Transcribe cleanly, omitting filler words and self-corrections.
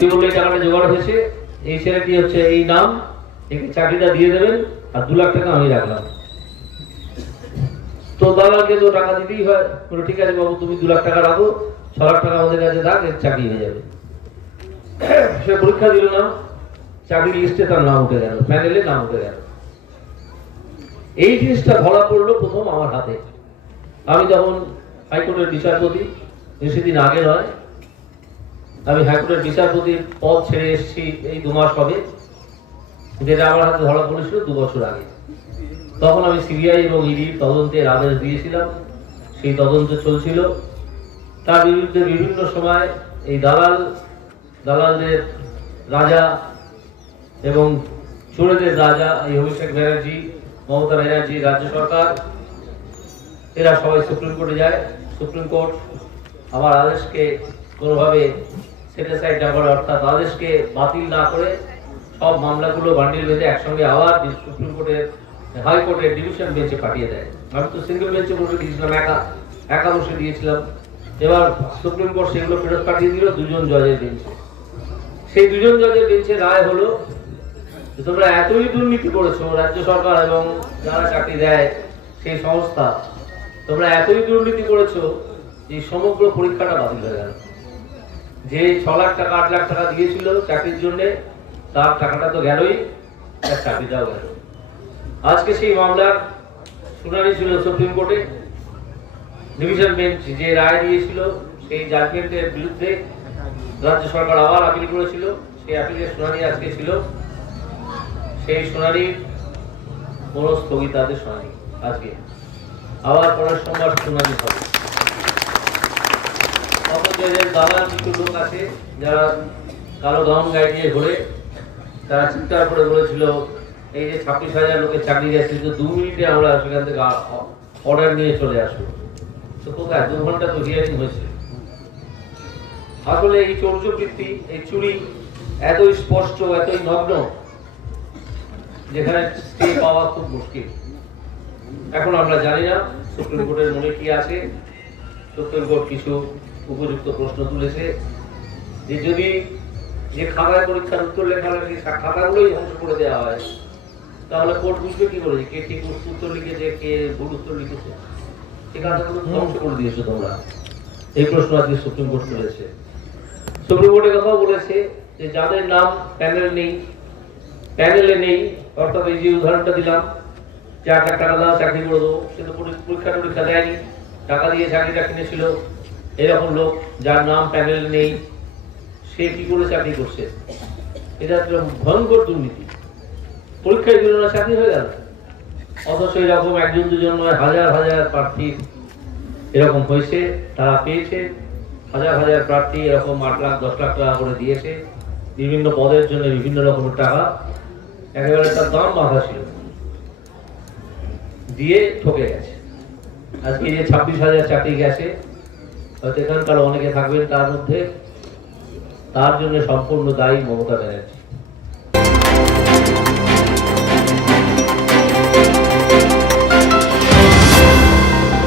কি বললো এই টাকাটা জোগাড় হয়েছে, এই ছেলেটি হচ্ছে এই নাম, একে চাকরিটা দিয়ে দেবেন আর 2 লাখ টাকা আমি রাখলাম। তো দালালকে তো টাকা দিতেই হয়, বলে ঠিক আছে বাবু তুমি 2 লাখ টাকা রাখো, 6 লাখ টাকা আমাদের কাছে রাখ, এর চাকরি হয়ে যাবে। সে পরীক্ষা দিল না, চাকরির লিস্টে তার নাম উঠে গেল, প্যানেলে নাম উঠে গেল। এই জিনিসটা ধরা পড়লো প্রথম আমার হাতে। আমি তখন হাইকোর্টের বিচারপতি, বেশিদিন আগে নয়, আমি হাইকোর্টের বিচারপতির পদ ছেড়ে এসেছি এই 2 মাস হবে, যেটা আমার হাতে ধরা পড়েছিল 2 বছর আগে। তখন আমি সিবিআই এবং ইডির তদন্তের আদেশ দিয়েছিলাম, সেই তদন্ত চলছিল। তার বিরুদ্ধে বিভিন্ন সময় এই দালালদের রাজা এবং চোরেদের রাজা এই অভিষেক ব্যানার্জি, মমতা ব্যানার্জি, রাজ্য সরকার, এরা সবাই সুপ্রিম কোর্টে যায়। সুপ্রিম কোর্ট আমার আদেশকে কোনোভাবে সেটিসাইড না করে, অর্থাৎ আদেশকে বাতিল না করে সব মামলাগুলো বান্ডিল বেঁধে একসঙ্গে আবার সুপ্রিম কোর্টের হাইকোর্টের ডিভিশন বেঞ্চে পাঠিয়ে দেয়। আমি তো সিঙ্গেল বেঞ্চে বসে দিয়েছিলাম, একা বসে দিয়েছিলাম। এবার সুপ্রিম কোর্ট সেগুলো ফেরত পাঠিয়ে দিল 2 জন জজের বেঞ্চে। সেই 2 জন জজের বেঞ্চে রায় হলো যে তোমরা এতই দুর্নীতি করেছো, রাজ্য সরকার এবং যারা চাকরি দেয় সেই সংস্থা, তোমরা এতই দুর্নীতি করেছো এই সমগ্র পরীক্ষাটা বাতিল হয়ে গেল। যে 6 লাখ টাকা 8 লাখ টাকা দিয়েছিল চাকরির জন্য, তার টাকাটা তো গেলই, তার চাকরিটাও গেল। আজকে সেই মামলার শুনানি ছিল সুপ্রিম কোর্টে। ডিভিশন বেঞ্চ যে রায় দিয়েছিল সেই জাজমেন্টের বিরুদ্ধে রাজ্য সরকার আবার আপিল করেছিল। সেই আপিলের শুনানি আজকে ছিল। সেই শুনানির কোনো স্থগিতাদেশ হয়নি। আজকে আবার পরের সোমবার শুনানি হবে। অপরাধের দালাল কিছু লোক আছে যারা কালো গাউন গায়ে দিয়ে ঘুরে, তারা চিৎকার করে বলেছিল এই যে 26,000 লোকের চাকরি গেছে, তো 2 মিনিটে আমরা সেখান থেকে অর্ডার নিয়ে চলে আসবো। তো কোথায় 2 ঘন্টা তো হিয়ারিং হয়েছে। আসলে এই চৌর্যবৃত্তি, এই চুরি এতই স্পষ্ট, এতই নগ্ন, যেখানে স্টে পাওয়া খুব মুশকিল। এখন আমরা জানি না সুপ্রিম কোর্টের মনে কি আছে। সুপ্রিম কোর্ট কিছু উপযুক্ত প্রশ্ন তুলেছে যে যদি যে খাতায় পরীক্ষার উত্তর লেখা হয় সেই খাতাগুলোই ধ্বংস করে দেওয়া হয়, তাহলে কোর্ট বুঝবে কি করে কে ঠিক উত্তর লিখেছে, কে ভুল উত্তর লিখেছে? এই খাতাগুলো ধ্বংস করে দিয়েছো তোমরা। এই প্রশ্ন আজকে সুপ্রিম কোর্ট তুলেছে। সুপ্রিম কোর্টের কথাও বলেছে যে যাদের নাম প্যানেলে নেই, অর্থাৎ এই যে উদাহরণটা দিলাম, 4 লাখ টাকা দাও চাকরি করে দেবো, সে তো পরীক্ষা দেয়নি, টাকা দিয়ে চাকরিটা কিনেছিল। এরকম লোক যার নাম প্যানেলে নেই, সে কি করে চাকরি করছে? এটা ভয়ঙ্কর দুর্নীতি। পরীক্ষায় দিল না, চাকরি হয়ে গেল। অথচ এরকম 1 জন 2 জন নয়, হাজার হাজার প্রার্থী এরকম হয়েছে, তারা পেয়েছে। হাজার হাজার প্রার্থী এরকম 8 লাখ 10 লাখ টাকা করে দিয়েছে বিভিন্ন পদের জন্য, বিভিন্ন রকমের টাকা। একেবারে তার দাম বাঁধা ছিল, দিয়ে ঠকে গেছে। আজকে যে 26,000 চাকরি গেছে, হয়তো এখানকার অনেকে থাকবেন তার মধ্যে, তার জন্য সম্পূর্ণ দায়ী মমতা ব্যানার্জি।